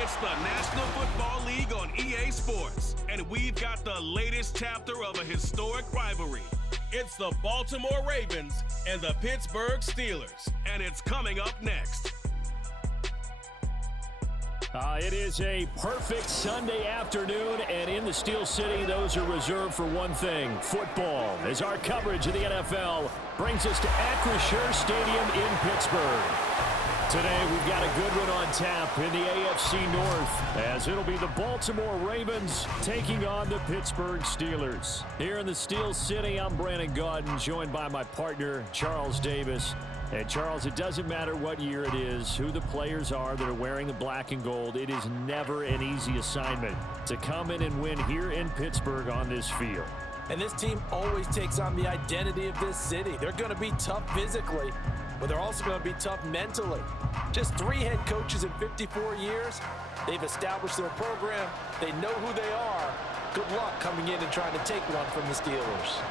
It's the National Football League on EA Sports, and we've got the latest chapter of a historic rivalry. It's the Baltimore Ravens and the Pittsburgh Steelers, and it's coming up next. It is a perfect Sunday afternoon, and in the Steel City, those are reserved for one thing, football, as our coverage of the NFL brings us to Acrisure Stadium in Pittsburgh. Today, we've got a good one on tap in the AFC North, as it'll be the Baltimore Ravens taking on the Pittsburgh Steelers. Here in the Steel City, I'm Brandon Gaudin, joined by my partner, Charles Davis. And Charles, it doesn't matter what year it is, who the players are that are wearing the black and gold. It is never an easy assignment to come in and win here in Pittsburgh on this field. And this team always takes on the identity of this city. They're going to be tough physically, but they're also going to be tough mentally. Just 3 head coaches in 54 years. They've established their program. They know who they are. Good luck coming in and trying to take one from the Steelers.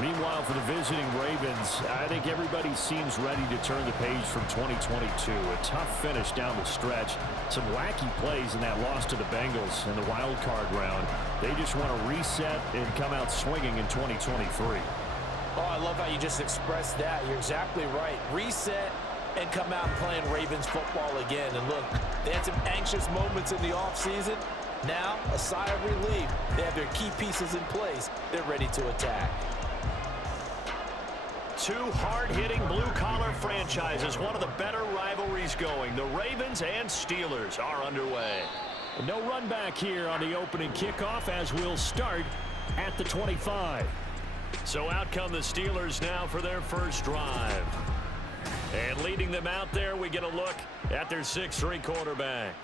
Meanwhile, for the visiting Ravens, I think everybody seems ready to turn the page from 2022. A tough finish down the stretch. Some wacky plays in that loss to the Bengals in the wild card round. They just want to reset and come out swinging in 2023. Oh, I love how you just expressed that. You're exactly right. Reset and come out and playing Ravens football again. And look, they had some anxious moments in the offseason. Now, a sigh of relief. They have their key pieces in place. They're ready to attack. Two hard-hitting blue-collar franchises, one of the better rivalries going. The Ravens and Steelers are underway. No run back here on the opening kickoff as we'll start at the 25. So out come the Steelers now for their first drive. And leading them out there, we get a look at their 6'3" quarterback.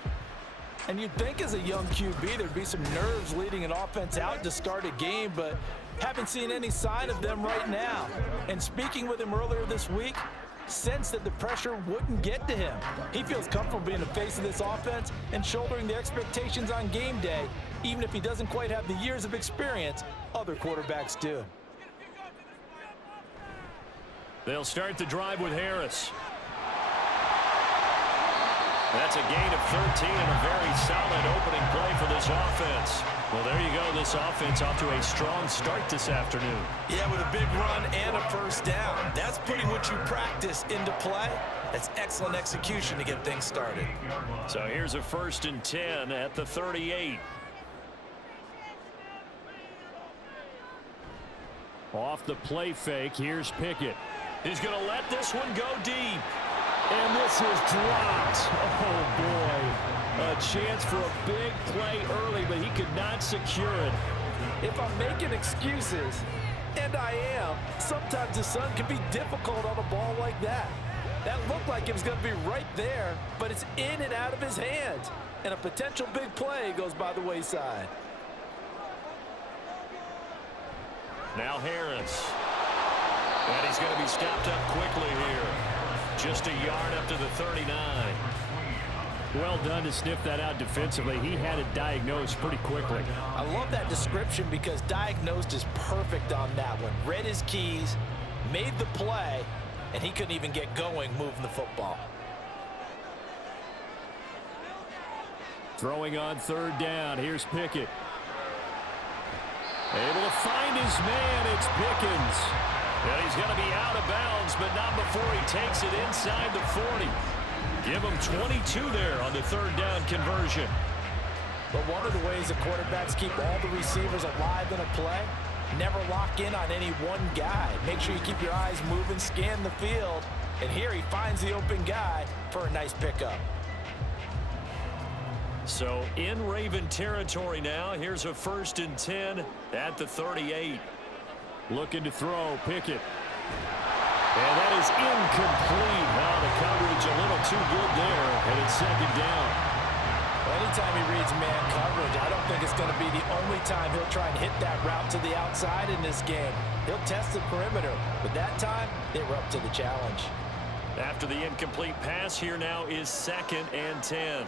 And you'd think as a young QB there'd be some nerves leading an offense out to start a game, but haven't seen any sign of them right now. And speaking with him earlier this week, sensed that the pressure wouldn't get to him. He feels comfortable being the face of this offense and shouldering the expectations on game day, even if he doesn't quite have the years of experience other quarterbacks do. They'll start the drive with Harris. That's a gain of 13 and a very solid opening play for this offense. Well, there you go. This offense off to a strong start this afternoon. Yeah, with a big run and a first down. That's putting what you practice into play. That's excellent execution to get things started. So here's a 1st and 10 at the 38. Off the play fake, here's Pickett. He's going to let this one go deep. And this is dropped. Oh, boy. A chance for a big play early, but he could not secure it. If I'm making excuses, and I am, sometimes the sun can be difficult on a ball like that. That looked like it was going to be right there, but it's in and out of his hands. And a potential big play goes by the wayside. Now Harris. And he's going to be stopped up quickly here. Just a yard up to the 39. Well done to sniff that out defensively. He had it diagnosed pretty quickly. I love that description because diagnosed is perfect on that one. Read his keys, made the play, and he couldn't even get going moving the football. Throwing on 3rd down. Here's Pickett. Able to find his man. It's Pickens. And he's going to be out of bounds, but not before he takes it inside the 40. Give him 22 there on the 3rd down conversion. But one of the ways the quarterbacks keep all the receivers alive in a play, never lock in on any one guy. Make sure you keep your eyes moving, scan the field. And here he finds the open guy for a nice pickup. So in Raven territory now, here's a 1st and 10 at the 38. Looking to throw, Pickett. And that is incomplete. Now the coverage a little too good there, and it's 2nd down. Well, anytime he reads man coverage, I don't think it's going to be the only time he'll try and hit that route to the outside in this game. He'll test the perimeter, but that time, they were up to the challenge. After the incomplete pass, here now is 2nd and 10.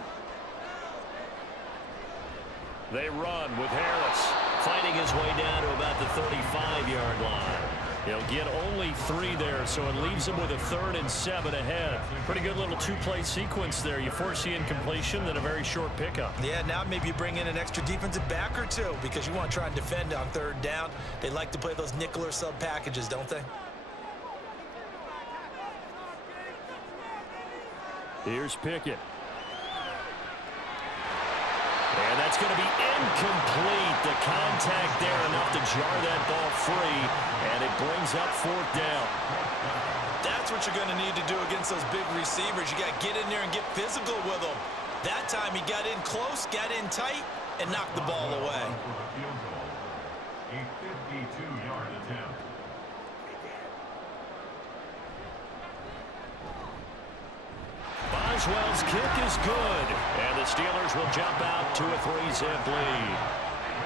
They run with Harris, fighting his way down to about the 35-yard line. He'll get only 3 there, so it leaves him with a 3rd and 7 ahead. Pretty good little 2-play sequence there. You force the incompletion, then a very short pickup. Yeah, now maybe you bring in an extra defensive back or 2 because you want to try and defend on 3rd down. They like to play those nickel or sub packages, don't they? Here's Pickett. And that's going to be incomplete. The contact there enough to jar that ball free, and it brings up 4th down. That's what you're going to need to do against those big receivers. You got to get in there and get physical with them. That time he got in close, got in tight, and knocked the ball away. A 52-yard attempt. Boswell's kick is good, and the Steelers will jump out to a 3-zip lead.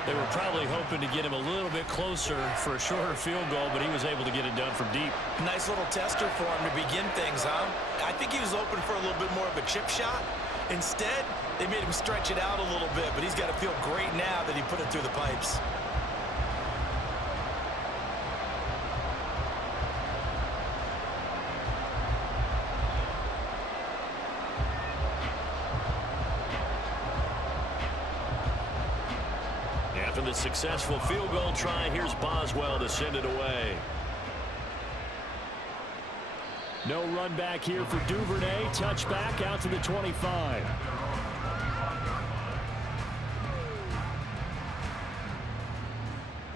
They were probably hoping to get him a little bit closer for a shorter field goal, but he was able to get it done from deep. Nice little tester for him to begin things, huh? I think he was hoping for a little bit more of a chip shot. Instead, they made him stretch it out a little bit, but he's got to feel great now that he put it through the pipes. After the successful field goal try, here's Boswell to send it away. No run back here for Duvernay. Touchback out to the 25.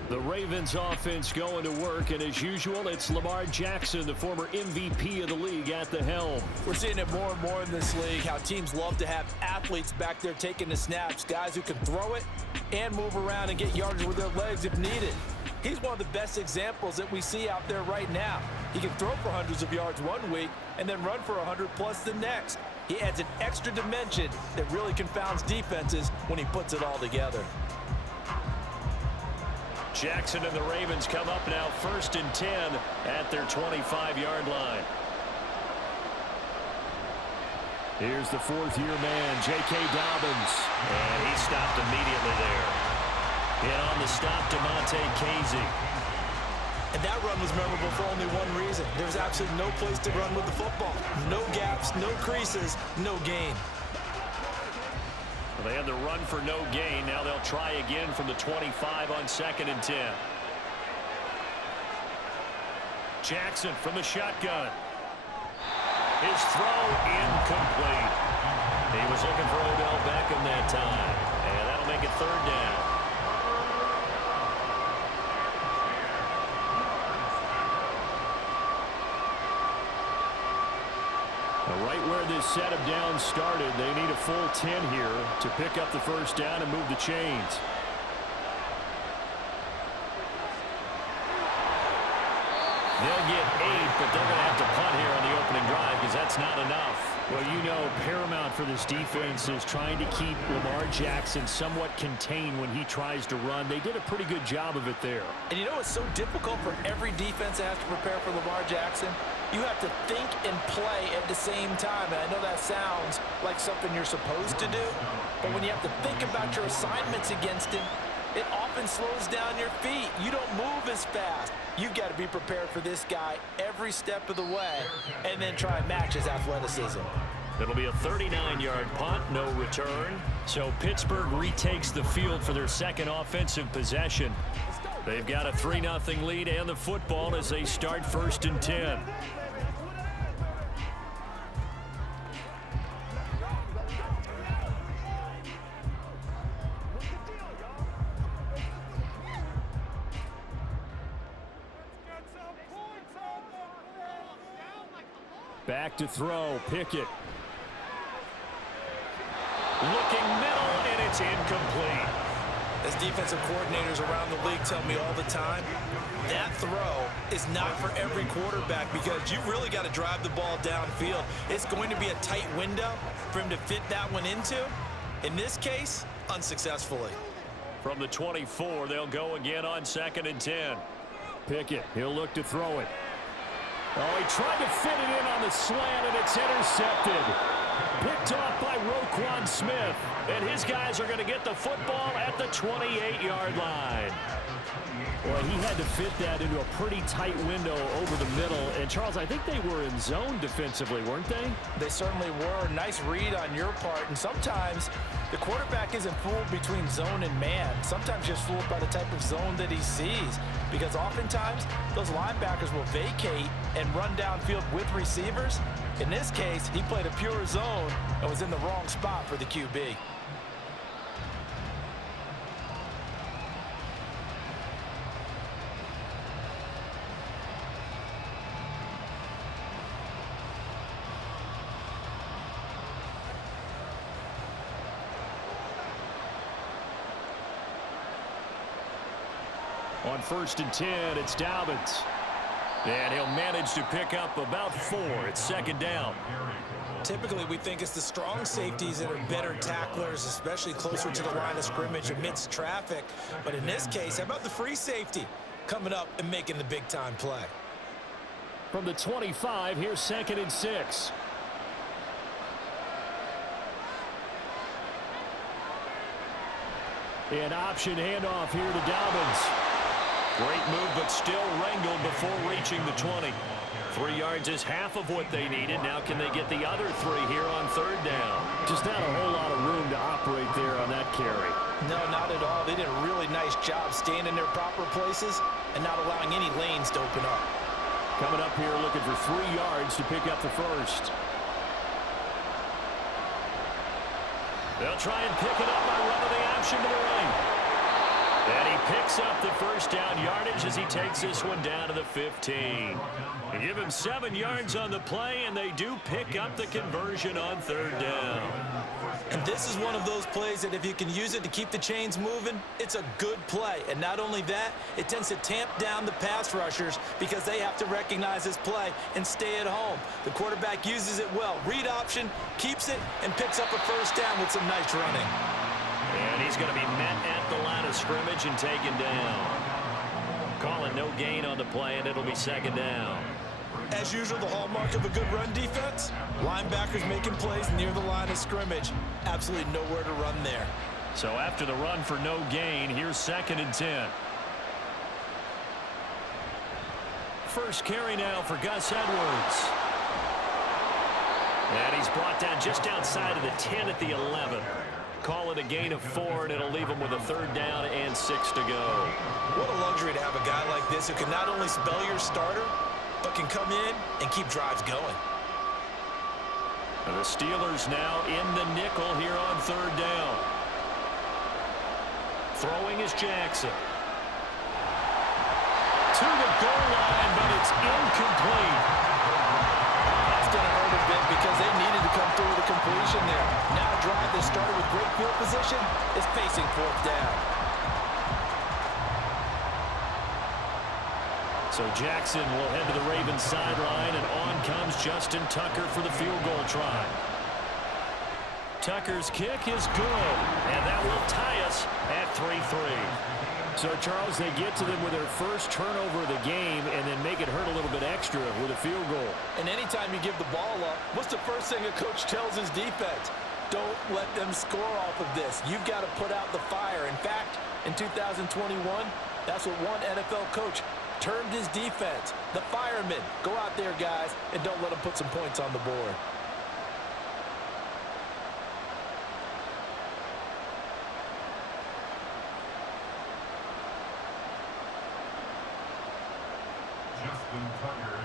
The Ravens offense going to work, and as usual, it's Lamar Jackson, the former MVP of the league, at the helm. We're seeing it more and more in this league, how teams love to have athletes back there taking the snaps, guys who can throw it and move around and get yardage with their legs if needed. He's one of the best examples that we see out there right now. He can throw for hundreds of yards one week and then run for 100+ the next. He adds an extra dimension that really confounds defenses when he puts it all together. Jackson and the Ravens come up now 1st and 10 at their 25-yard line. Here's the 4th-year man, J.K. Dobbins. And he stopped immediately there. In on the stop, DeMonte Casey. And that run was memorable for only one reason. There was absolutely no place to run with the football. No gaps, no creases, no gain. Well, they had the run for no gain. Now they'll try again from the 25 on 2nd and 10. Jackson from the shotgun. His throw incomplete. He was looking for Odell Beckham that time. And that'll make it 3rd down. Right where this set of downs started, they need a full 10 here to pick up the 1st down and move the chains. They'll get 8, but they're going to have to punt here on the opening drive because that's not enough. Well, you know, paramount for this defense is trying to keep Lamar Jackson somewhat contained when he tries to run. They did a pretty good job of it there. And you know it's so difficult for every defense that has to prepare for Lamar Jackson? You have to think and play at the same time. And I know that sounds like something you're supposed to do, but when you have to think about your assignments against him, it often slows down your feet. You don't move as fast. You've got to be prepared for this guy every step of the way and then try and match his athleticism. It'll be a 39-yard punt, no return. So Pittsburgh retakes the field for their 2nd offensive possession. They've got a 3-0 lead and the football as they start 1st and 10. Back to throw, Pickett. Looking middle, and it's incomplete. As defensive coordinators around the league tell me all the time, that throw is not for every quarterback because you really got to drive the ball downfield. It's going to be a tight window for him to fit that one into. In this case, unsuccessfully. From the 24, they'll go again on 2nd and 10. Pickett, he'll look to throw it. Oh, he tried to fit it in on the slant, and it's intercepted. Picked off by Roquan Smith. And his guys are going to get the football at the 28-yard line. Well, he had to fit that into a pretty tight window over the middle. And, Charles, I think they were in zone defensively, weren't they? They certainly were. Nice read on your part. And sometimes the quarterback isn't fooled between zone and man. Sometimes just fooled by the type of zone that he sees. Because oftentimes, those linebackers will vacate and run downfield with receivers. In this case, he played a pure zone and was in the wrong spot for the QB. On 1st and 10, it's Dobbins. And he'll manage to pick up about 4. It's 2nd down. Typically, we think it's the strong safeties that are better tacklers, especially closer to the line of scrimmage amidst traffic. But in this case, how about the free safety coming up and making the big-time play? From the 25, here's 2nd and 6. An option handoff here to Dobbins. Great move, but still wrangled before reaching the 20. 3 yards is half of what they needed. Now can they get the other 3 here on 3rd down? Just not a whole lot of room to operate there on that carry. No, not at all. They did a really nice job staying in their proper places and not allowing any lanes to open up. Coming up here looking for 3 yards to pick up the first. They'll try and pick it up by running the option to the right. And he picks up the first down yardage as he takes this one down to the 15. They give him 7 yards on the play, and they do pick up the conversion on 3rd down. And this is one of those plays that if you can use it to keep the chains moving, it's a good play. And not only that, it tends to tamp down the pass rushers because they have to recognize this play and stay at home. The quarterback uses it well. Read option, keeps it, and picks up a first down with some nice running. And he's going to be met at the line of scrimmage and taken down. Calling no gain on the play, and it'll be 2nd down. As usual, the hallmark of a good run defense, linebackers making plays near the line of scrimmage. Absolutely nowhere to run there. So after the run for no gain, here's 2nd and 10. First carry now for Gus Edwards. And he's brought down just outside of the 10 at the 11. Call it a gain of 4, and it'll leave him with a 3rd down and 6 to go. What a luxury to have a guy like this who can not only spell your starter, but can come in and keep drives going. The Steelers now in the nickel here on 3rd down. Throwing is Jackson. To the goal line, but it's incomplete. That's going to hurt a bit because they needed to come through with a completion there. Now a drive that started with great field position is facing 4th down. So Jackson will head to the Ravens sideline, and on comes Justin Tucker for the field goal try. Tucker's kick is good, and that will tie us at 3-3. So, Charles, they get to them with their first turnover of the game and then make it hurt a little bit extra with a field goal. And anytime you give the ball up, what's the first thing a coach tells his defense? Don't let them score off of this. You've got to put out the fire. In fact, in 2021, that's what one NFL coach termed his defense. The firemen. Go out there, guys, and don't let them put some points on the board.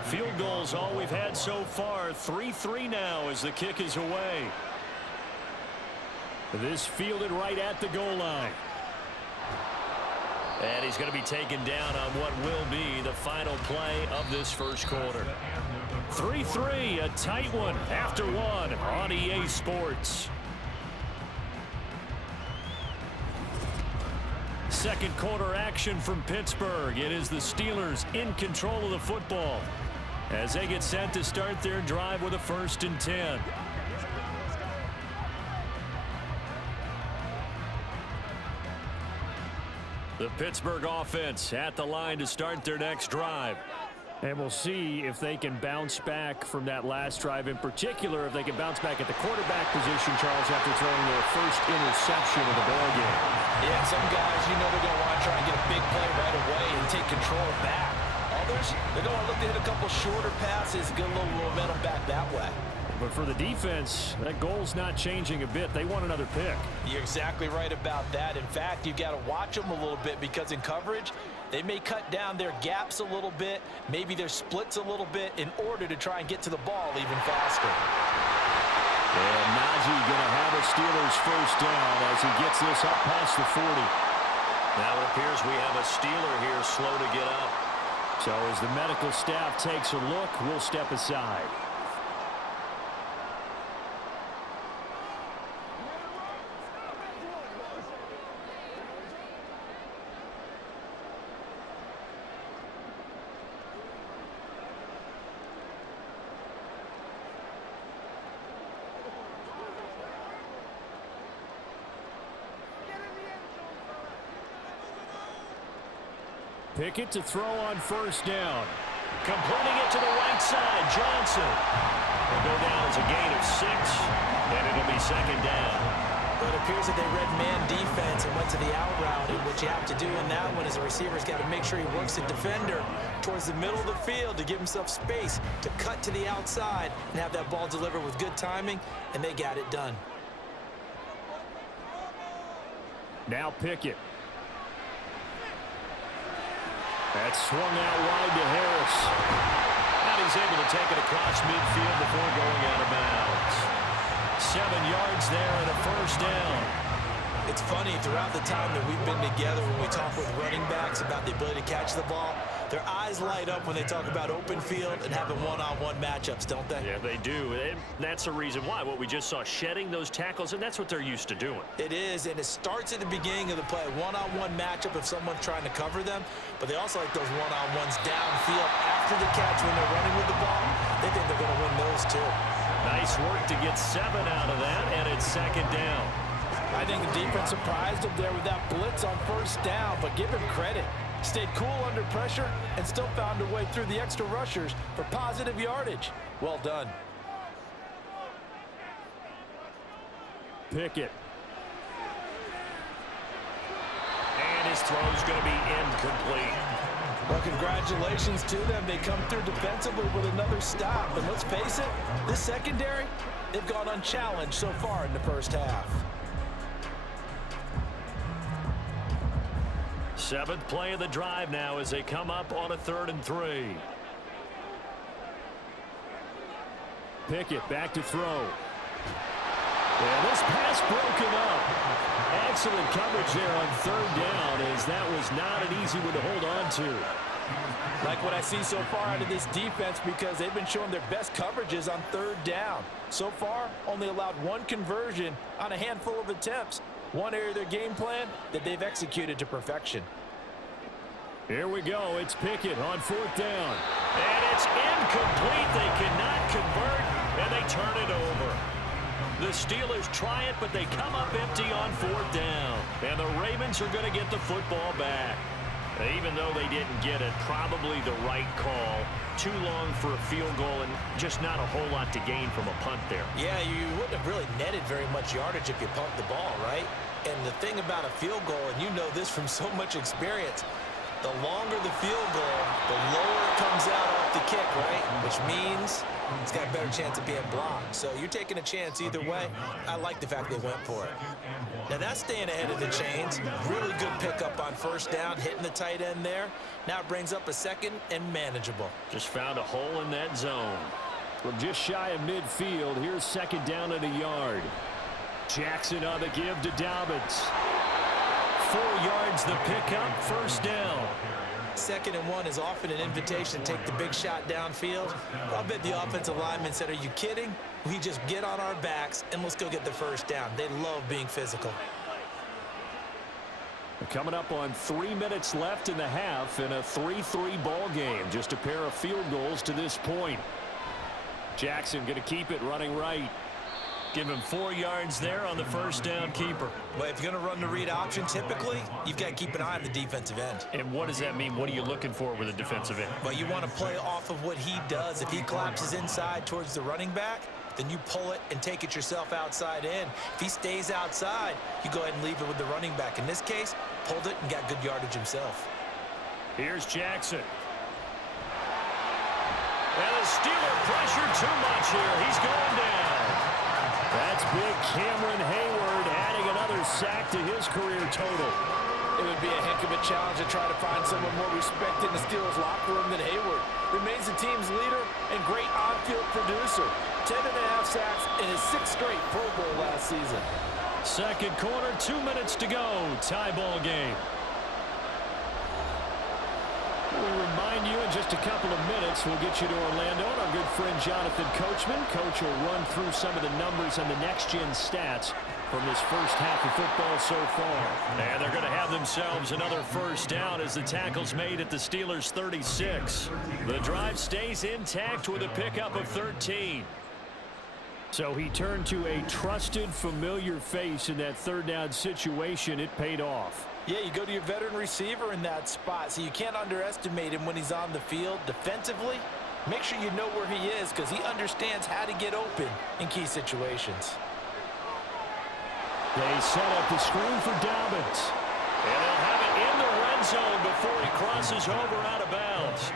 Field goals all we've had so far. 3-3 now as the kick is away. This fielded right at the goal line. And he's going to be taken down on what will be the final play of this first quarter. 3-3, a tight one after one on EA Sports. Second quarter action from Pittsburgh. It is the Steelers in control of the football as they get set to start their drive with a 1st and 10. The Pittsburgh offense at the line to start their next drive. And we'll see if they can bounce back from that last drive, in particular, if they can bounce back at the quarterback position, Charles, after throwing their first interception of the ballgame. Yeah, some guys, they're going to want to try and get a big play right away and take control back. Others, they're going to look to hit a couple shorter passes, get a little momentum back that way. But for the defense, that goal's not changing a bit. They want another pick. You're exactly right about that. In fact, you've got to watch them a little bit because in coverage, they may cut down their gaps a little bit, maybe their splits a little bit in order to try and get to the ball even faster. And Najee going to have a Steelers first down as he gets this up past the 40. Now it appears we have a Steeler here slow to get up. So as the medical staff takes a look, we'll step aside. Pickett to throw on first down. Completing it to the right side, Johnson. Will go down as a gain of 6, and it'll be second down. Well, it appears that they read man defense and went to the out route, and what you have to do in that one is the receiver's got to make sure he works the defender towards the middle of the field to give himself space to cut to the outside and have that ball delivered with good timing, and they got it done. Now Pickett. That's swung out wide to Harris. And he's able to take it across midfield before going out of bounds. 7 yards there and a first down. It's funny, throughout the time that we've been together when we talk with running backs about the ability to catch the ball, their eyes light up when they talk about open field and having one-on-one matchups, don't they? Yeah, they do. And that's the reason why. What we just saw, shedding those tackles, and that's what they're used to doing. It is, and it starts at the beginning of the play. One-on-one matchup if someone's trying to cover them, but they also like those one-on-ones downfield after the catch when they're running with the ball. They think they're going to win those too. Nice work to get 7 out of that, and it's second down. I think the defense surprised him there with that blitz on first down, but give him credit. Stayed cool under pressure and still found a way through the extra rushers for positive yardage. Well done. Pickett. And his throw's going to be incomplete. Well, congratulations to them. They come through defensively with another stop. And let's face it, this secondary, they've gone unchallenged so far in the first half. 7th play of the drive now as they come up on a 3rd and 3. Pickett back to throw. And this pass broken up. Excellent coverage there on 3rd down, as that was not an easy one to hold on to. Like what I see so far out of this defense, because they've been showing their best coverages on 3rd down. So far, only allowed 1 conversion on a handful of attempts. One area of their game plan that they've executed to perfection. Here we go. It's Pickett on 4th down. And it's incomplete. They cannot convert, and they turn it over. The Steelers try it, but they come up empty on 4th down. And the Ravens are going to get the football back. Even though they didn't get it, probably the right call. Too long for a field goal and just not a whole lot to gain from a punt there. Yeah, you wouldn't have really netted very much yardage if you pumped the ball, right? And the thing about a field goal, and you know this from so much experience, the longer the field goal, the lower it comes out off the kick, right? Which means it's got a better chance of being blocked. So you're taking a chance either way. I like the fact they went for it. Now that's staying ahead of the chains. Really good pickup on 1st down, hitting the tight end there. Now it brings up a 2nd and manageable. Just found a hole in that zone. From just shy of midfield, here's 2nd down and a yard. Jackson on the give to Dobbins. 4 yards the pickup, 1st down. 2nd and 1 is often an invitation to take the big shot downfield. I'll bet the offensive lineman said, are you kidding? We just get on our backs and let's go get the 1st down. They love being physical. Coming up on 3 minutes left in the half in a 3-3 ball game. Just a pair of field goals to this point. Jackson going to keep it running right. Give him 4 yards there on the first down keeper. Well, if you're going to run the read option, typically, you've got to keep an eye on the defensive end. And what does that mean? What are you looking for with a defensive end? Well, you want to play off of what he does. If he collapses inside towards the running back, then you pull it and take it yourself outside in. If he stays outside, you go ahead and leave it with the running back. In this case, pulled it and got good yardage himself. Here's Jackson. And the Steeler pressure too much here. He's going down. That's big Cameron Hayward adding another sack to his career total. It would be a heck of a challenge to try to find someone more respected in the Steelers locker room than Hayward. Remains the team's leader and great on-field producer. 10.5 sacks in his 6th straight Pro Bowl last season. Second quarter, 2 minutes to go. Tie ball game. We'll remind you in just a couple of minutes, we'll get you to Orlando and our good friend Jonathan Coachman. Coach will run through some of the numbers and the next-gen stats from this first half of football so far. And they're going to have themselves another first down as the tackle's made at the Steelers' 36. The drive stays intact with a pickup of 13. So he turned to a trusted, familiar face in that third down situation. It paid off. Yeah, you go to your veteran receiver in that spot, so you can't underestimate him when he's on the field. Defensively, make sure you know where he is because he understands how to get open in key situations. They set up the screen for Dobbins. And they'll have it in the red zone before he crosses over out of bounds.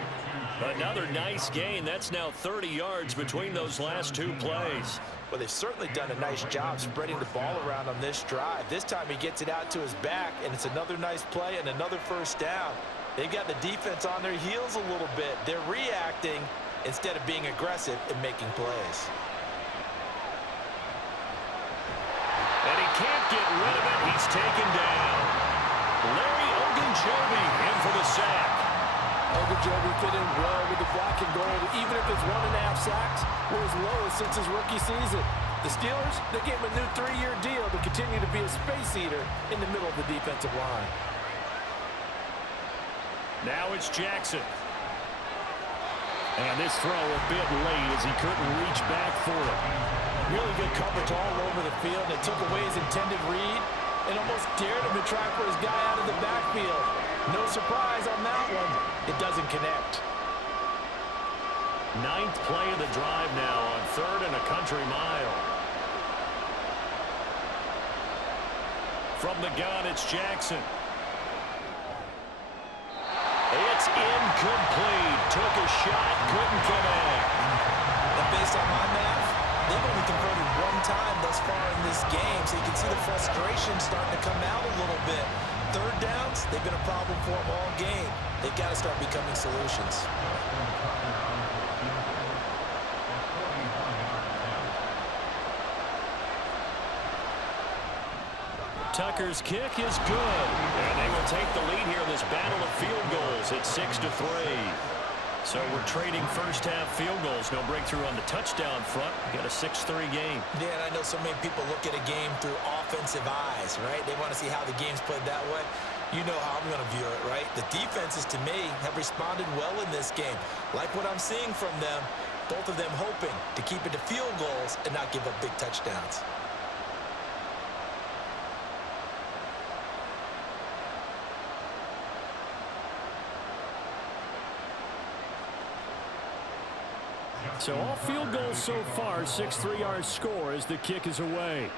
Another nice gain. That's now 30 yards between those last 2 plays. Well, they've certainly done a nice job spreading the ball around on this drive. This time he gets it out to his back, and it's another nice play and another first down. They've got the defense on their heels a little bit. They're reacting instead of being aggressive and making plays. And he can't get rid of it. He's taken down. Larry Ogunjobi in for the sack. Ogunjobi fit in well with the black and gold, even if his 1.5 sacks were his lowest since his rookie season. The Steelers, they gave him a new 3-year deal to continue to be a space eater in the middle of the defensive line. Now it's Jackson. And this throw a bit late as he couldn't reach back for it. Really good coverage all over the field. It took away his intended read and almost dared him to try for his guy out of the backfield. No surprise on that one. It doesn't connect. 9th play of the drive now on 3rd and a country mile. From the gun, it's Jackson. It's incomplete. Took a shot, couldn't connect. And based on my math, they've only converted 1 time thus far in this game, so you can see the frustration starting to come out a little bit. 3rd downs, they've been a problem for them all game. They've got to start becoming solutions. Tucker's kick is good. And they will take the lead here in this battle of field goals at 6-3. So we're trading first half field goals. No breakthrough on the touchdown front. We got a 6-3 game. Yeah, and I know so many people look at a game through offensive eyes, right? They want to see how the game's played that way. You know how I'm going to view it, right? The defenses, to me, have responded well in this game. Like what I'm seeing from them, both of them hoping to keep it to field goals and not give up big touchdowns. So all field goals so far, 6-3 our score as the kick is away.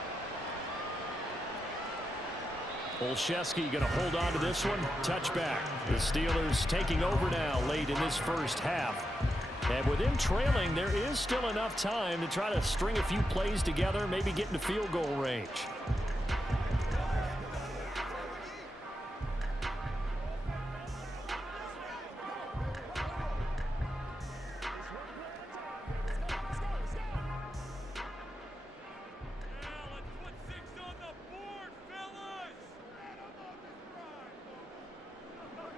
Olszewski going to hold on to this one. Touchback. The Steelers taking over now late in this first half. And with them trailing, there is still enough time to try to string a few plays together, maybe get into field goal range.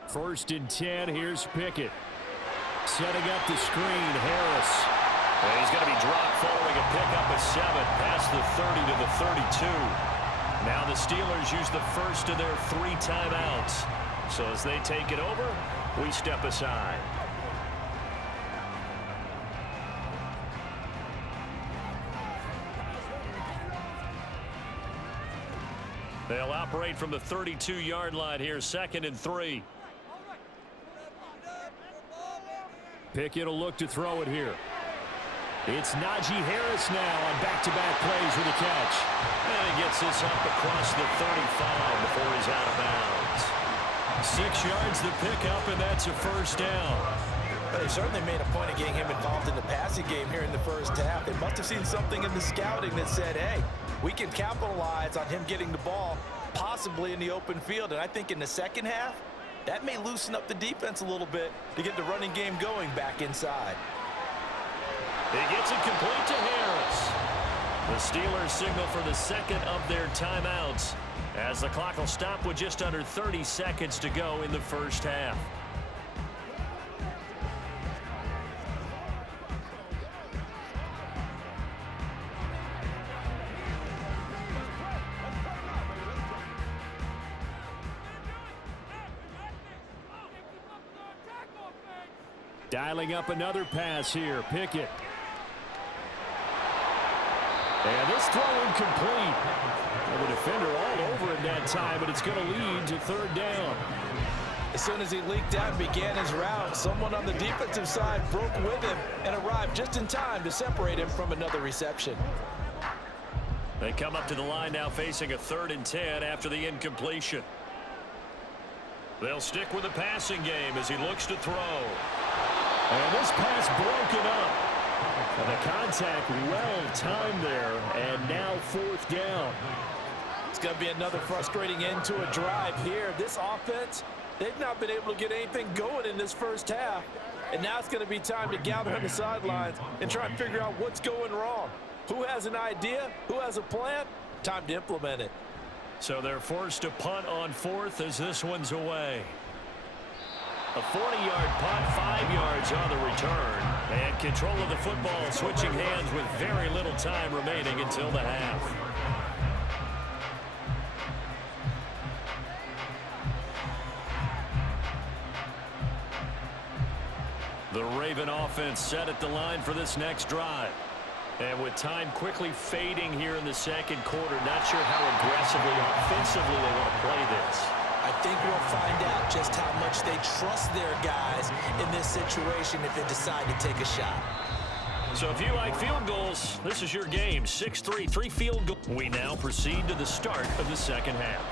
First and 10, here's Pickett. Setting up the screen, Harris. And he's going to be dropped following a pickup of 7 past the 30 to the 32. Now the Steelers use the first of their 3 timeouts. So as they take it over, we step aside. They'll operate from the 32-yard line here, 2nd and 3. Pickett will look to throw it here. It's Najee Harris now on back-to-back plays with a catch. And he gets this up across the 35 before he's out of bounds. 6 yards to pick up, and that's a first down. But they certainly made a point of getting him involved in the passing game here in the first half. They must have seen something in the scouting that said, hey, we can capitalize on him getting the ball possibly in the open field. And I think in the second half, that may loosen up the defense a little bit to get the running game going back inside. He gets it complete to Harris. The Steelers signal for the second of their timeouts as the clock will stop with just under 30 seconds to go in the first half. Dialing up another pass here. Pickett. And this throw incomplete. The defender all over it that time, but it's going to lead to 3rd down. As soon as he leaked out and began his route, someone on the defensive side broke with him and arrived just in time to separate him from another reception. They come up to the line now facing a 3rd and 10 after the incompletion. They'll stick with the passing game as he looks to throw. And this pass broken up. And the contact well timed there, and now 4th down. It's going to be another frustrating end to a drive here. This offense, they've not been able to get anything going in this first half. And now it's going to be time to gather on the sidelines and try and figure out what's going wrong. Who has an idea? Who has a plan? Time to implement it. So they're forced to punt on 4th as this one's away. A 40-yard punt, 5 yards on the return. And control of the football switching hands with very little time remaining until the half. The Raven offense set at the line for this next drive. And with time quickly fading here in the second quarter, not sure how aggressively, offensively they want to play this. I think we'll find out just how much they trust their guys in this situation if they decide to take a shot. So if you like field goals, this is your game. 6-3, 3 field goals. We now proceed to the start of the second half.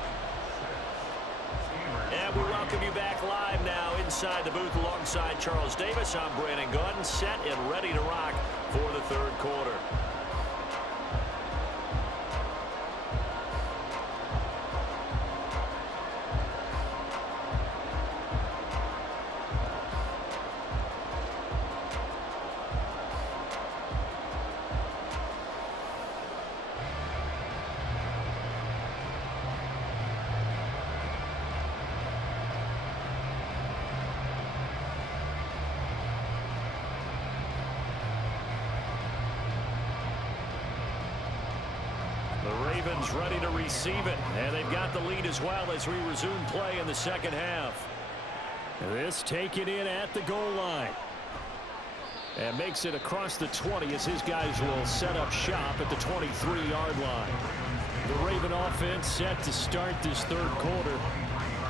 And we welcome you back live now inside the booth alongside Charles Davis. I'm Brandon Gordon, set and ready to rock for the third quarter. Ravens ready to receive it, and they've got the lead as well as we resume play in the second half. This taken in at the goal line. And makes it across the 20 as his guys will set up shop at the 23-yard line. The Raven offense set to start this third quarter.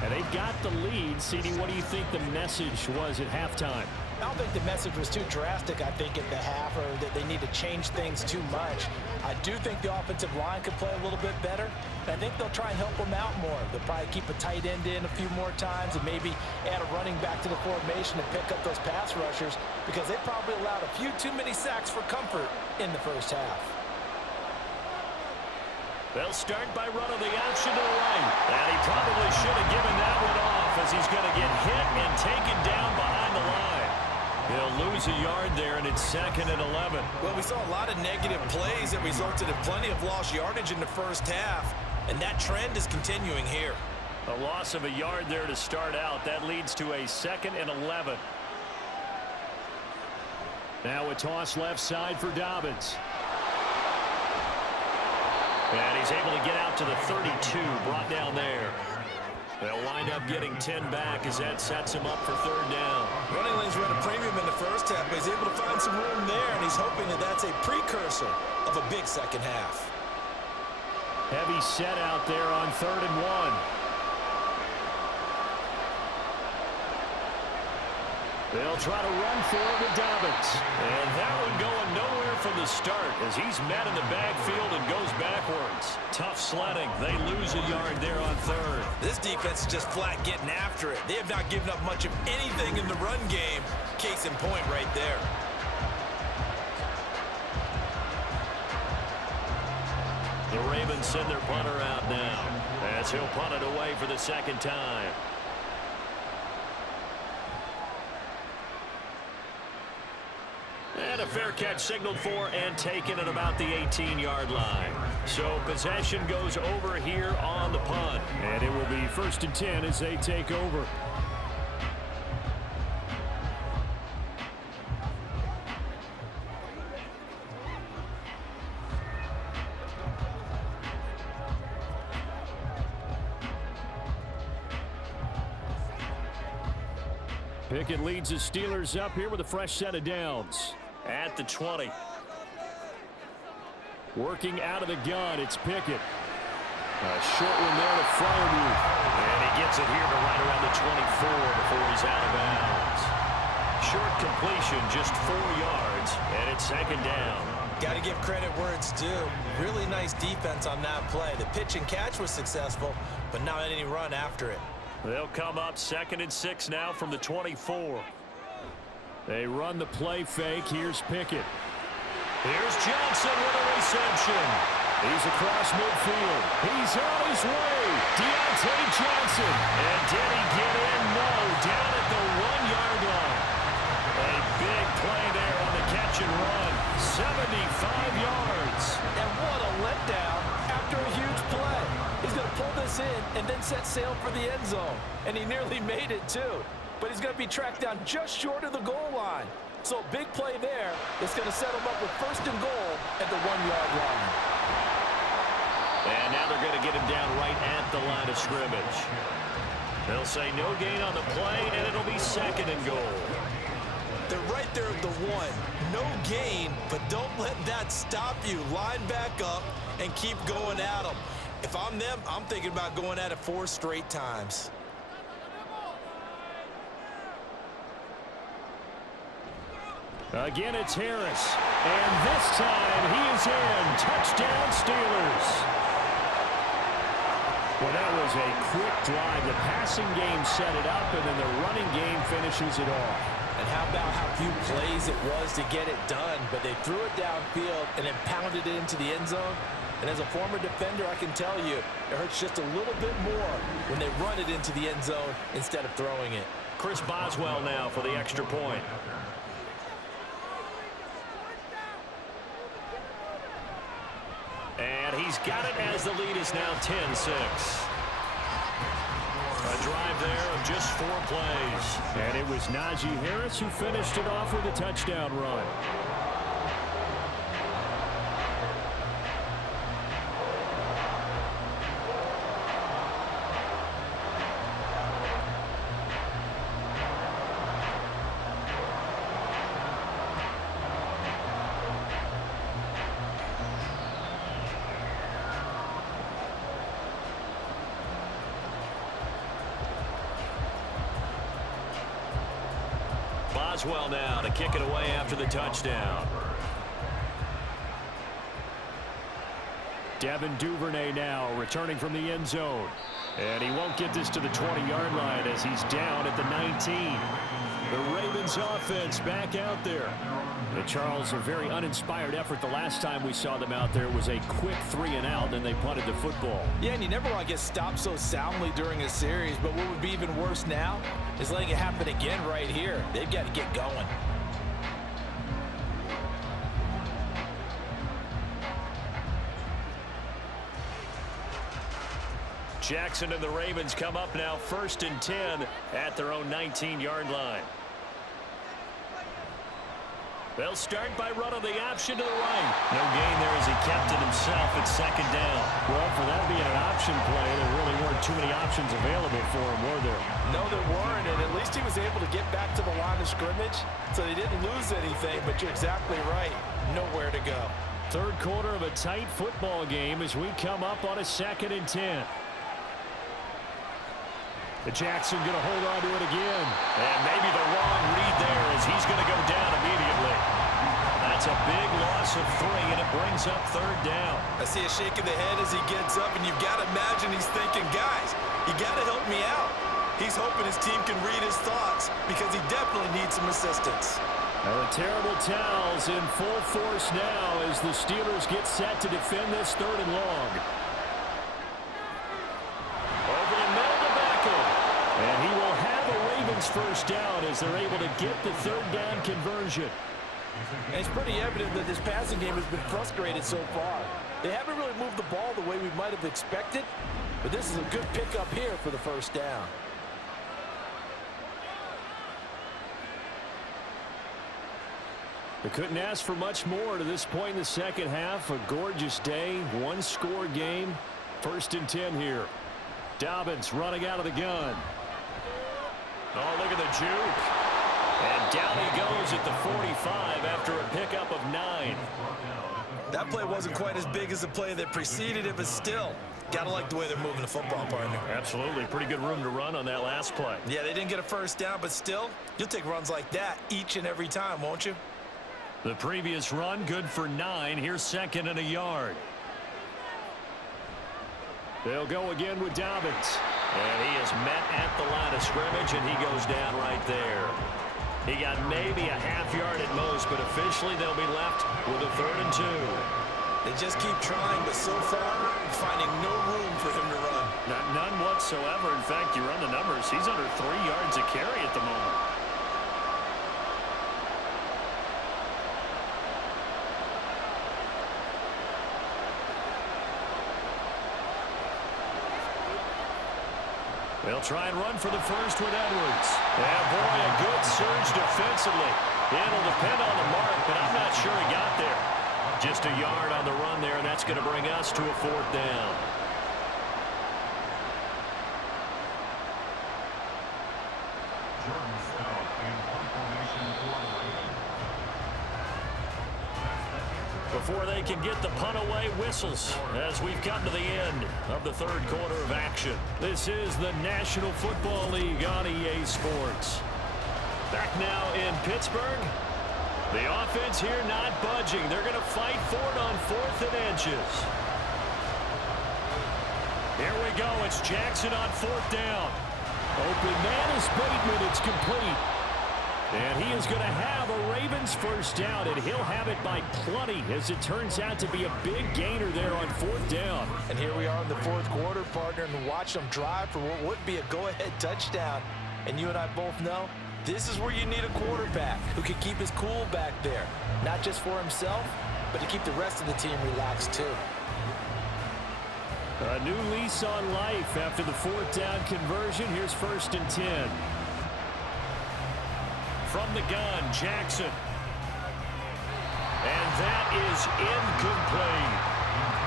And they've got the lead. CD, what do you think the message was at halftime? I don't think the message was too drastic, I think, at the half, or that they need to change things too much. I do think the offensive line could play a little bit better. I think they'll try and help them out more. They'll probably keep a tight end in a few more times and maybe add a running back to the formation and pick up those pass rushers because they probably allowed a few too many sacks for comfort in the first half. They'll start by running the option to the right. And he probably should have given that one off as he's going to get hit and taken down behind the line. He'll lose a yard there, and it's 2nd and 11. Well, we saw a lot of negative plays that resulted in plenty of lost yardage in the first half, and that trend is continuing here. A loss of a yard there to start out. That leads to a 2nd and 11. Now a toss left side for Dobbins. And he's able to get out to the 32, brought down there. They'll wind up getting 10 back as that sets him up for third down. Running lanes ran a premium in the first half, but he's able to find some room there, and he's hoping that that's a precursor of a big second half. Heavy set out there on 3rd and 1. They'll try to run for it with Dobbins. And that one going nowhere from the start as he's met in the backfield and goes backwards. Tough sledding. They lose a yard there on 3rd. This defense is just flat getting after it. They have not given up much of anything in the run game. Case in point right there. The Ravens send their punter out now as he'll punt it away for the second time. And a fair catch signaled for and taken at about the 18-yard line. So possession goes over here on the punt. And it will be 1st and 10 as they take over. Pickett leads the Steelers up here with a fresh set of downs. At the 20. Working out of the gun, it's Pickett. A short one there to Freiermuth. And he gets it here to right around the 24 before he's out of bounds. Short completion, just 4 yards, and it's 2nd down. Got to give credit where it's due. Really nice defense on that play. The pitch and catch was successful, but not any run after it. They'll come up 2nd and 6 now from the 24. They run the play fake. Here's Pickett. Here's Johnson with a reception. He's across midfield. He's on his way. Deontay Johnson. And did he get in? No. Down at the 1-yard line. A big play there on the catch and run. 75 yards. And what a letdown after a huge play. He's going to pull this in and then set sail for the end zone. And he nearly made it, too. But he's going to be tracked down just short of the goal line. So a big play there is going to set him up with 1st and goal at the 1-yard line. And now they're going to get him down right at the line of scrimmage. They'll say no gain on the play, and it'll be 2nd and goal. They're right there at the 1. No gain, but don't let that stop you. Line back up and keep going at them. If I'm them, I'm thinking about going at it 4 straight times. Again, it's Harris. And this time, he is in. Touchdown, Steelers. Well, that was a quick drive. The passing game set it up, and then the running game finishes it off. And how about how few plays it was to get it done, but they threw it downfield and then pounded it into the end zone. And as a former defender, I can tell you, it hurts just a little bit more when they run it into the end zone instead of throwing it. Chris Boswell now for the extra point. And he's got it as the lead is now 10-6. A drive there of just 4 plays. And it was Najee Harris who finished it off with a touchdown run. Boswell now to kick it away after the touchdown. Devin Duvernay now returning from the end zone. And he won't get this to the 20-yard line as he's down at the 19. The Ravens offense back out there. And Charles, a very uninspired effort. The last time we saw them out there was a quick 3-and-out, and they punted the football. Yeah, and you never want to get stopped so soundly during a series, but what would be even worse now is letting it happen again right here. They've got to get going. Jackson and the Ravens come up now 1st and 10 at their own 19-yard line. They'll start by running the option to the right. No gain there as he kept it himself at 2nd down. Well, for that being an option play, there really weren't too many options available for him, were there? No, there weren't, and at least he was able to get back to the line of scrimmage, so they didn't lose anything, but you're exactly right. Nowhere to go. Third quarter of a tight football game as we come up on a 2nd and 10. Jackson going to hold on to it again. And maybe the wrong read there as he's going to go down immediately. That's a big loss of 3, and it brings up 3rd down. I see a shake of the head as he gets up, and you've got to imagine he's thinking, guys, you got to help me out. He's hoping his team can read his thoughts because he definitely needs some assistance. The terrible towels in full force now as the Steelers get set to defend this 3rd and long. Over the middle to Beckham. And he will have a Ravens first down as they're able to get the 3rd down conversion. And it's pretty evident that this passing game has been frustrated so far. They haven't really moved the ball the way we might have expected, but this is a good pickup here for the first down. They couldn't ask for much more to this point in the second half. A gorgeous day, one-score game. 1st and 10 here. Dobbins running out of the gun. Oh, look at the juke. And down he goes at the 45 after a pickup of 9. That play wasn't quite as big as the play that preceded it, but still, gotta like the way they're moving the football, partner. Absolutely. Pretty good room to run on that last play. Yeah, they didn't get a first down, but still, you'll take runs like that each and every time, won't you? The previous run, good for 9. Here's 2nd and a yard. They'll go again with Dobbins. And he is met at the line of scrimmage, and he goes down right there. He got maybe a half yard at most, but officially they'll be left with a 3rd and 2. They just keep trying, but so far, finding no room for him to run. None whatsoever. In fact, you run the numbers. He's under 3 yards a carry at the moment. They'll try and run for the first with Edwards. And boy, a good surge defensively. It'll depend on the mark, but I'm not sure he got there. Just a yard on the run there, and that's going to bring us to a 4th down. Before they can get the punt away, whistles as we've come to the end of the 3rd quarter of action. This is the National Football League on EA Sports. Back now in Pittsburgh. The offense here not budging. They're going to fight for it on 4th and inches. Here we go. It's Jackson on 4th down. Open man is Bateman. It's complete. And he is going to have a Ravens first down, and he'll have it by plenty as it turns out to be a big gainer there on 4th down. And here we are in the 4th quarter, partner, and watch them drive for what would be a go-ahead touchdown. And you and I both know this is where you need a quarterback who can keep his cool back there, not just for himself, but to keep the rest of the team relaxed too. A new lease on life after the 4th down conversion. Here's 1st and 10. From the gun, Jackson. And that is incomplete.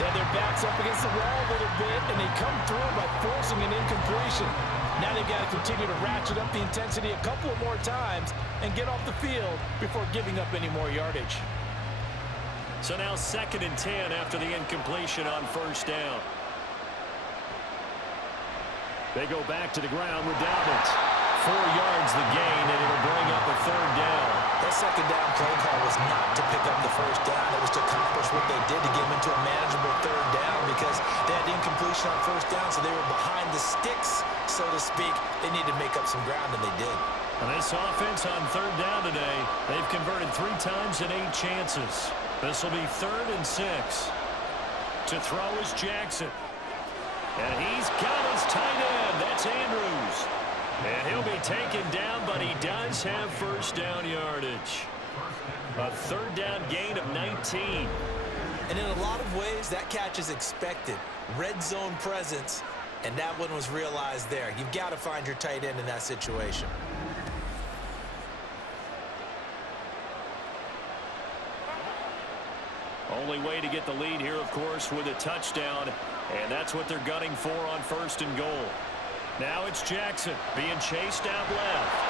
Then their back's up against the wall a little bit, and they come through by forcing an incompletion. Now they've got to continue to ratchet up the intensity a couple of more times and get off the field before giving up any more yardage. So now 2nd and 10 after the incompletion on 1st down. They go back to the ground with Dobbins. 4 yards the gain, and it'll bring up a 3rd down. That 2nd down play call was not to pick up the first down. It was to accomplish what they did to get them into a manageable 3rd down because they had incompletion on 1st down, so they were behind the sticks, so to speak. They needed to make up some ground, and they did. And this offense on 3rd down today, they've converted 3 times in 8 chances. This will be 3rd and 6. To throw is Jackson. And he's got his tight end. That's Andrews. And he'll be taken down, but he does have first down yardage. A 3rd down gain of 19. And in a lot of ways, that catch is expected. Red zone presence, and that one was realized there. You've got to find your tight end in that situation. Only way to get the lead here, of course, with a touchdown, and that's what they're gunning for on 1st and goal. Now it's Jackson being chased out left.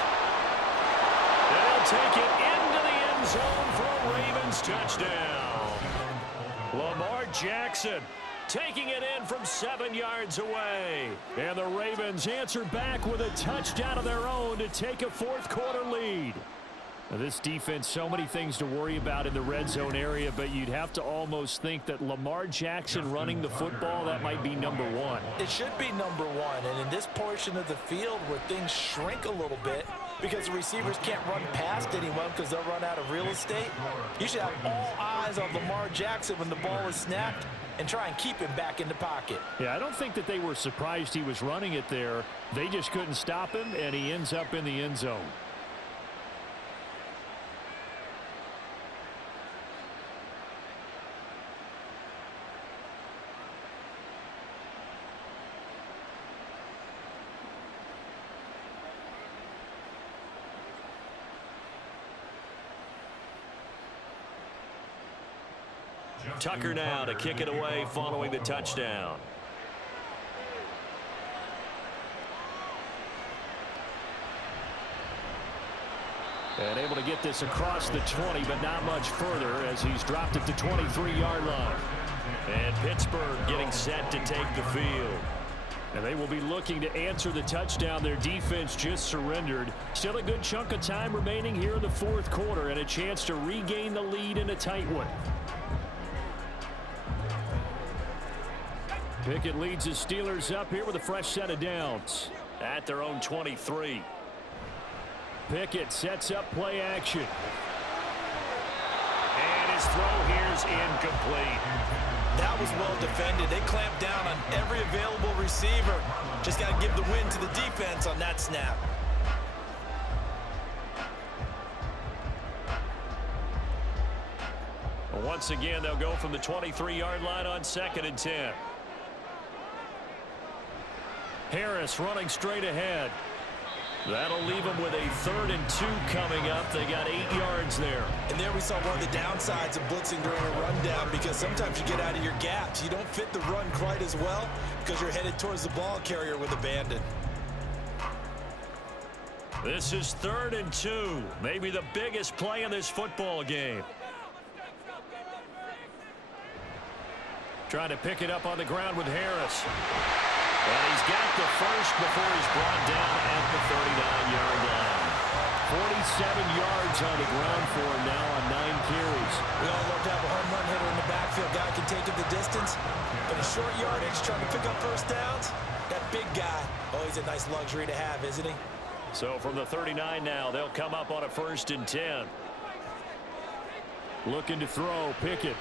They'll take it into the end zone for a Ravens touchdown. Lamar Jackson taking it in from 7 yards away. And the Ravens answer back with a touchdown of their own to take a fourth-quarter lead. Now, this defense, so many things to worry about in the red zone area, but you'd have to almost think that Lamar Jackson running the football, that might be number one. It should be number one, and in this portion of the field where things shrink a little bit because the receivers can't run past anyone because they'll run out of real estate, you should have all eyes on Lamar Jackson when the ball is snapped and try and keep him back in the pocket. Yeah, I don't think that they were surprised he was running it there. They just couldn't stop him, and he ends up in the end zone. Tucker now to kick it away following the touchdown. And able to get this across the 20, but not much further as he's dropped at the 23-yard line. And Pittsburgh getting set to take the field. And they will be looking to answer the touchdown their defense just surrendered. Still a good chunk of time remaining here in the fourth quarter and a chance to regain the lead in a tight one. Pickett leads his Steelers up here with a fresh set of downs. At their own 23. Pickett sets up play action. And his throw here's incomplete. That was well defended. They clamped down on every available receiver. Just got to give the win to the defense on that snap. Once again, they'll go from the 23-yard line on 2nd and 10. Harris running straight ahead. That'll leave them with a 3rd and 2 coming up. They got 8 yards there. And there we saw one of the downsides of blitzing during a rundown, because sometimes you get out of your gaps. You don't fit the run quite as well because you're headed towards the ball carrier with abandon. This is 3rd and 2. Maybe the biggest play in this football game. Trying to pick it up on the ground with Harris. And he's got the first before he's brought down at the 39-yard line. 47 yards on the ground for him now on 9 carries. We all love to have a home run hitter in the backfield. Guy can take it the distance. But a short yardage trying to pick up first downs, that big guy, oh, he's a nice luxury to have, isn't he? So from the 39 now, they'll come up on a 1st and 10. Looking to throw, Pickett.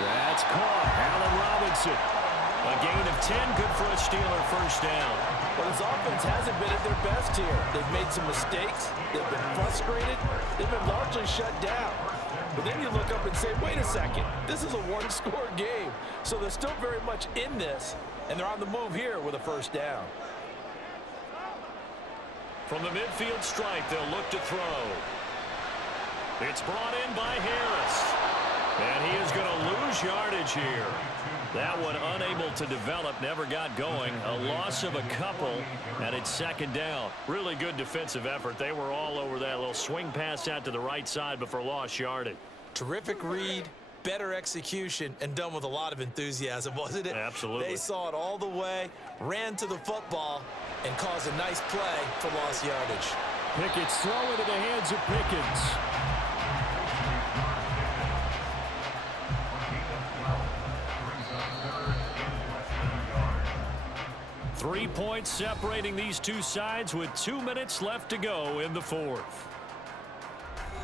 That's caught. Allen Robinson. A gain of 10, good for a Steeler first down. Well, his offense hasn't been at their best here. They've made some mistakes. They've been frustrated. They've been largely shut down. But then you look up and say, wait a second, this is a one-score game. So they're still very much in this, and they're on the move here with a first down. From the midfield stripe, they'll look to throw. It's brought in by Harris. And he is going to lose yardage here. That one unable to develop, never got going. A loss of a couple, and it's 2nd down. Really good defensive effort. They were all over that little swing pass out to the right side before lost yardage. Terrific read, better execution, and done with a lot of enthusiasm, wasn't it? Absolutely. They saw it all the way, ran to the football, and caused a nice play for lost yardage. Pickett's throw into the hands of Pickens. 3 points separating these two sides with 2 minutes left to go in the fourth.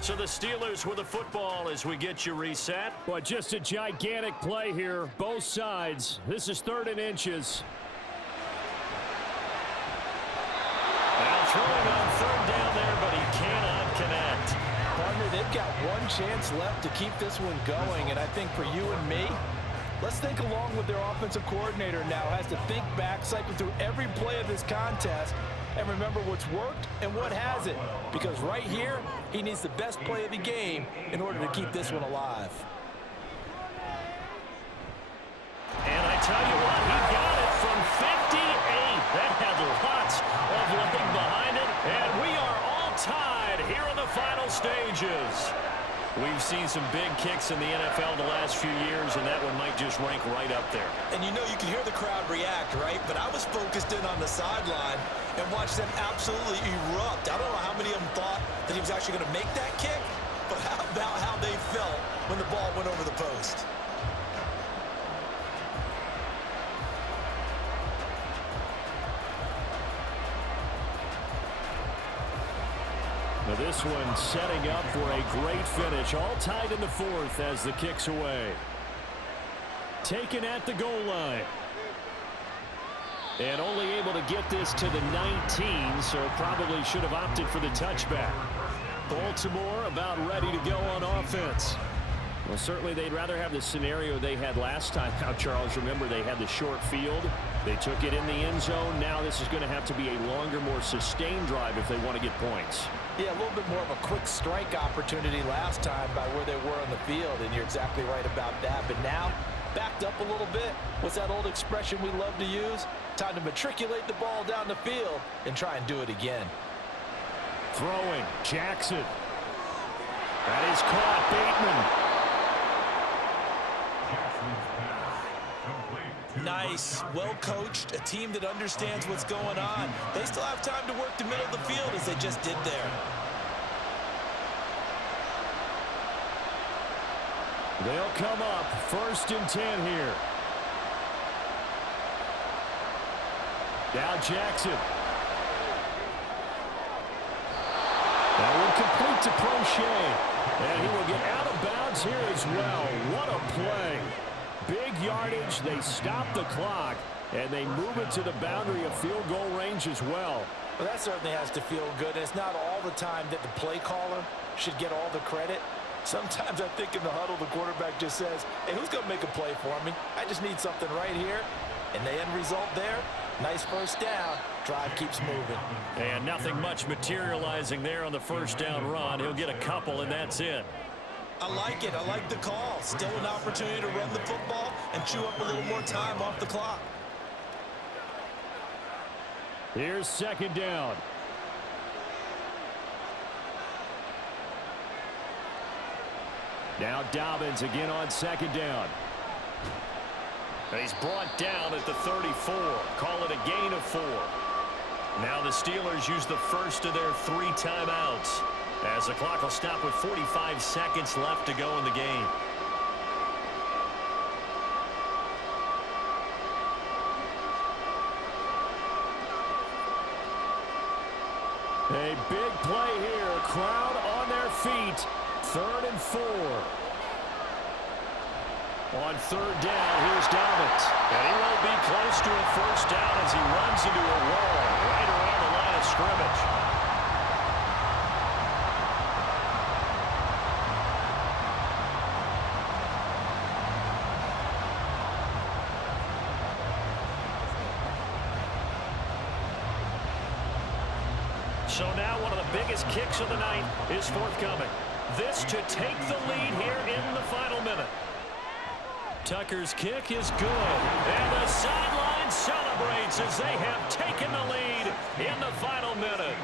So the Steelers with the football as we get you reset. But just a gigantic play here, both sides. This is 3rd and inches. Now throwing on 3rd down there, but he cannot connect. Partner, they've got one chance left to keep this one going, and I think for you and me, let's think along with their offensive coordinator now. Has to think back, cycle through every play of this contest, and remember what's worked and what hasn't. Because right here, he needs the best play of the game in order to keep this one alive. And I tell you what, he got it from 58. That had lots of leg behind it, and we are all tied here in the final stages. We've seen some big kicks in the NFL the last few years, and that one might just rank right up there. And you know, you can hear the crowd react, right? But I was focused in on the sideline and watched them absolutely erupt. I don't know how many of them thought that he was actually going to make that kick, but how about how they felt when the ball went over the post? Now this one setting up for a great finish. All tied in the fourth as the kick's away. Taken at the goal line. And only able to get this to the 19, so probably should have opted for the touchback. Baltimore about ready to go on offense. Well, certainly they'd rather have the scenario they had last time. Now, Charles, remember they had the short field. They took it in the end zone. Now this is going to have to be a longer, more sustained drive if they want to get points. Yeah, a little bit more of a quick strike opportunity last time by where they were on the field, and you're exactly right about that. But now, backed up a little bit. What's that old expression we love to use? Time to matriculate the ball down the field and try and do it again. Throwing, Jackson. That is caught, Bateman. Nice, well coached, a team that understands what's going on. They still have time to work the middle of the field as they just did there. They'll come up 1st and 10 here. Now Jackson. That will complete to Prochet. And he will get out of bounds here as well. What a play. Big yardage. They stop the clock, and they move it to the boundary of field goal range as well. Well, that certainly has to feel good. It's not all the time that the play caller should get all the credit. Sometimes I think in the huddle, the quarterback just says, hey, who's going to make a play for me? I just need something right here. And the end result there, nice first down. Drive keeps moving. And nothing much materializing there on the first down run. He'll get a couple, and that's it. I like it. I like the call. Still an opportunity to run the football and chew up a little more time off the clock. Here's 2nd down. Now Dobbins again on 2nd down. He's brought down at the 34. Call it a gain of 4. Now the Steelers use the first of their 3 timeouts, as the clock will stop with 45 seconds left to go in the game. A big play here. Crowd on their feet. 3rd and 4. On 3rd down, here's Dobbins. And he won't be close to a first down as he runs into a wall right around the line of scrimmage. So now one of the biggest kicks of the night is forthcoming. This to take the lead here in the final minute. Tucker's kick is good. And the sideline celebrates as they have taken the lead in the final minute.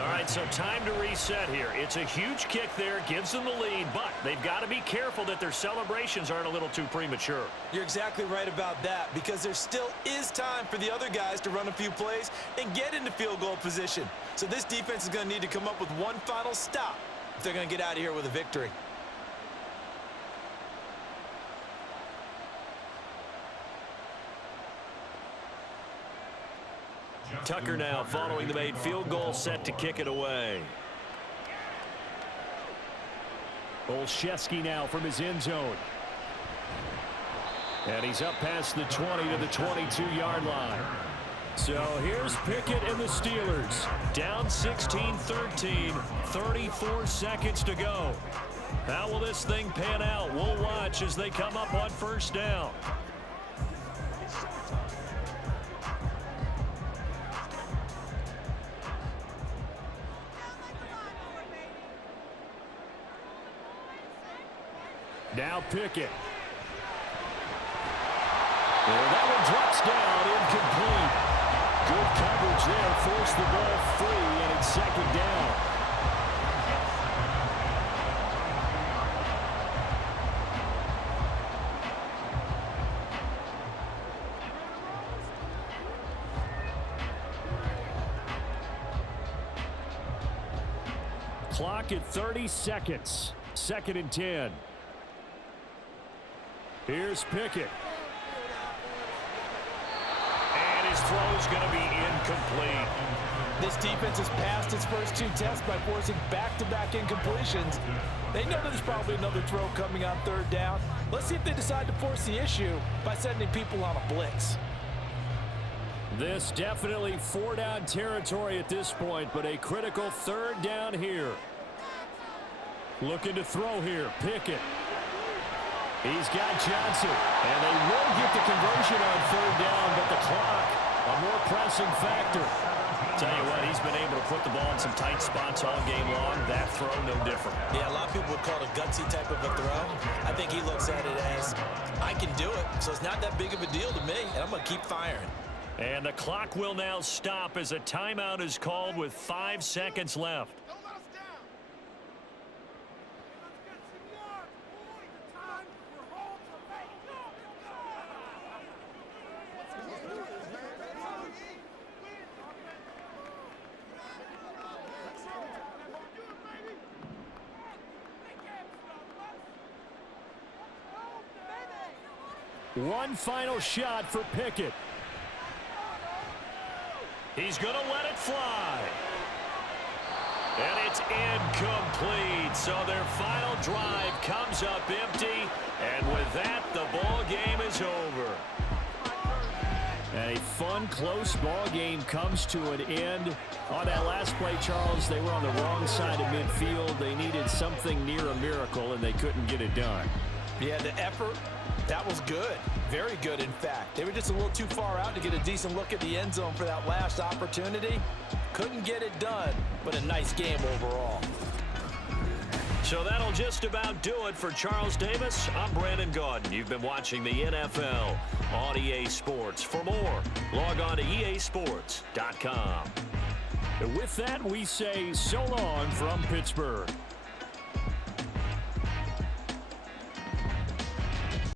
All right, so time to reset here. It's a huge kick there, gives them the lead, but they've got to be careful that their celebrations aren't a little too premature. You're exactly right about that, because there still is time for the other guys to run a few plays and get into field goal position. So this defense is going to need to come up with one final stop if they're going to get out of here with a victory. Tucker now following the made field goal, set to kick it away. Olszewski now from his end zone. And he's up past the 20 to the 22-yard line. So here's Pickett and the Steelers. Down 16-13, 34 seconds to go. How will this thing pan out? We'll watch as they come up on first down. Now Pickett. And that one drops down, incomplete. Good coverage there, forced the ball free, and it's 2nd down. clock at 30 seconds. 2nd and 10. Here's Pickett. And his throw's going to be incomplete. This defense has passed its first 2 tests by forcing back-to-back incompletions. They know there's probably another throw coming on 3rd down. Let's see if they decide to force the issue by sending people on a blitz. This definitely 4-down territory at this point, but a critical 3rd down here. Looking to throw here, Pickett. He's got Johnson, and they will get the conversion on 3rd down, but the clock, a more pressing factor. Tell you what, he's been able to put the ball in some tight spots all game long. That throw, no different. Yeah, a lot of people would call it a gutsy type of a throw. I think he looks at it as, I can do it, so it's not that big of a deal to me, and I'm going to keep firing. And the clock will now stop as a timeout is called with 5 seconds left. One final shot for Pickett. He's going to let it fly. And it's incomplete. So their final drive comes up empty. And with that, the ball game is over. And a fun, close ball game comes to an end. On that last play, Charles, they were on the wrong side of midfield. They needed something near a miracle, and they couldn't get it done. Yeah, the effort, that was good. Very good, in fact. They were just a little too far out to get a decent look at the end zone for that last opportunity. Couldn't get it done, but a nice game overall. So that'll just about do it for Charles Davis. I'm Brandon Gaudin. You've been watching the NFL on EA Sports. For more, log on to easports.com. With that, we say so long from Pittsburgh.